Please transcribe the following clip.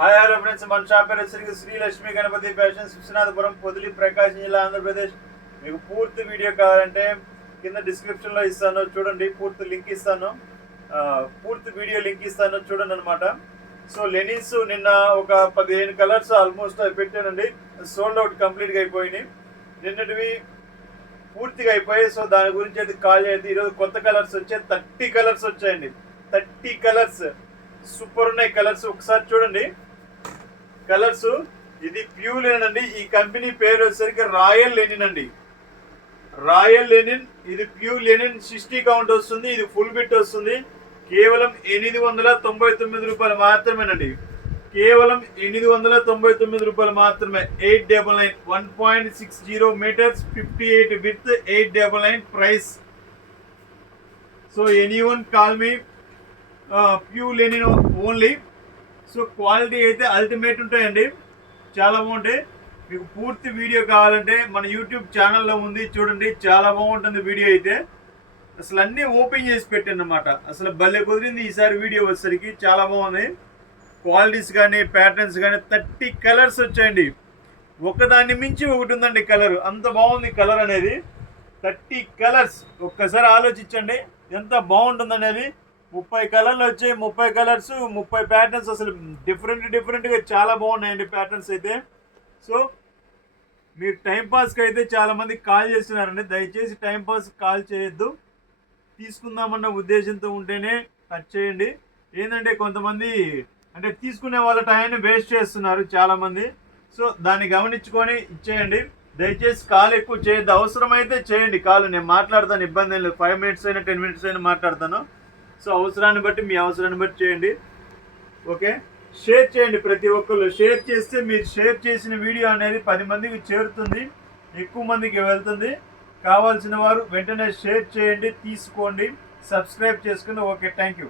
Hi hello friends, మన shop పేరు వచ్చేసరికి శ్రీ లక్ష్మీ గణపతి ఫ్యాషన్స్, విశ్వనాథపురం, పొదిలి, ప్రకాశం జిల్లా, ఆంధ్రప్రదేశ్. మీకు పూర్తి వీడియో కావాలంటే కింద డిస్క్రిప్షన్లో ఇస్తాను చూడండి, పూర్తి లింక్ ఇస్తాను, పూర్తి వీడియో లింక్ ఇస్తాను చూడండి అనమాట. సో లెనిన్స్ నిన్న ఒక 15 కలర్స్ ఆల్మోస్ట్ పెట్టానండి, సోల్డ్ అవుట్ కంప్లీట్గా అయిపోయినాయి. నిన్నటివి పూర్తిగా అయిపోయాయి. సో దాని గురించి అయితే కాల్ చేయదు. ఈరోజు కొత్త కలర్స్ వచ్చాయి, 30 కలర్స్ వచ్చాయండి. 30 కలర్స్ సూపర్ ఉన్నాయి కలర్స్. ఒకసారి చూడండి కలర్స్. ఇది ప్యూర్ లెనిన్ అండి. ఈ కంపెనీ పేరు వచ్చేసరికి రాయల్ లెనిన్ అండి, రాయల్ లెనిన్. ఇది ప్యూర్ లెనిన్, 60 కౌంట్ వస్తుంది. ఇది ఫుల్ బిట్ వస్తుంది. కేవలం 899 రూపాయలు మాత్రమేనండి, కేవలం 899 రూపాయలు మాత్రమే. 899, 1.60 meters, 58 with, 899 price. So anyone call me pure linen only. So quality అయితే అల్టిమేట్ ఉంటాయండి, చాలా బాగుంటాయి. మీకు పూర్తి వీడియో కావాలంటే మన యూట్యూబ్ ఛానల్లో ఉంది చూడండి, చాలా బాగుంటుంది వీడియో అయితే. అసలు అన్నీ ఓపెన్ చేసి పెట్టాను అనమాట. అసలు భలే కుదిరింది ఈసారి వీడియో వచ్చేసరికి, చాలా బాగుంది. క్వాలిటీస్ కానీ ప్యాటర్న్స్ కానీ 30 కలర్స్ వచ్చాయండి. ఒకదాన్ని మించి ఒకటి ఉందండి కలర్, అంత బాగుంది కలర్ అనేది. 30 కలర్స్ ఒక్కసారి ఆలోచించండి ఎంత బాగుంటుంది అనేది. 30 కలర్లు వచ్చాయి, 30 కలర్స్, 30 ప్యాటర్న్స్. అసలు డిఫరెంట్గా చాలా బాగున్నాయండి ప్యాటర్న్స్ అయితే. సో మీరు టైంపాస్కి అయితే చాలామంది కాల్ చేస్తున్నారండి, దయచేసి టైంపాస్ కాల్ చేయొద్దు. తీసుకుందామన్న ఉద్దేశంతో ఉంటేనే టచ్ చేయండి. ఏంటంటే కొంతమంది అంటే తీసుకునే వాళ్ళ టైంని వేస్ట్ చేస్తున్నారు చాలామంది. సో దాన్ని గమనించుకొని ఇచ్చేయండి. దయచేసి కాల్ ఎక్కువ చేయొద్దు. అవసరమైతే చేయండి కాల్, నేను మాట్లాడతాను, ఇబ్బంది ఏం లేదు. 5 మినిట్స్ అయినా 10 మినిట్స్ అయినా మాట్లాడతాను. సో అవసరాన్ని బట్టి, మీ అవసరాన్ని బట్టి చేయండి. ఓకే, షేర్ చేయండి. ప్రతి ఒక్కళ్ళు షేర్ చేస్తే మీరు షేర్ చేసిన వీడియో అనేది 10 మందికి చేరుతుంది, ఎక్కువ మందికి వెళ్తుంది. కావాల్సిన వారు వెంటనే షేర్ చేయండి, తీసుకోండి, సబ్స్క్రైబ్ చేసుకుని. Okay, thank you.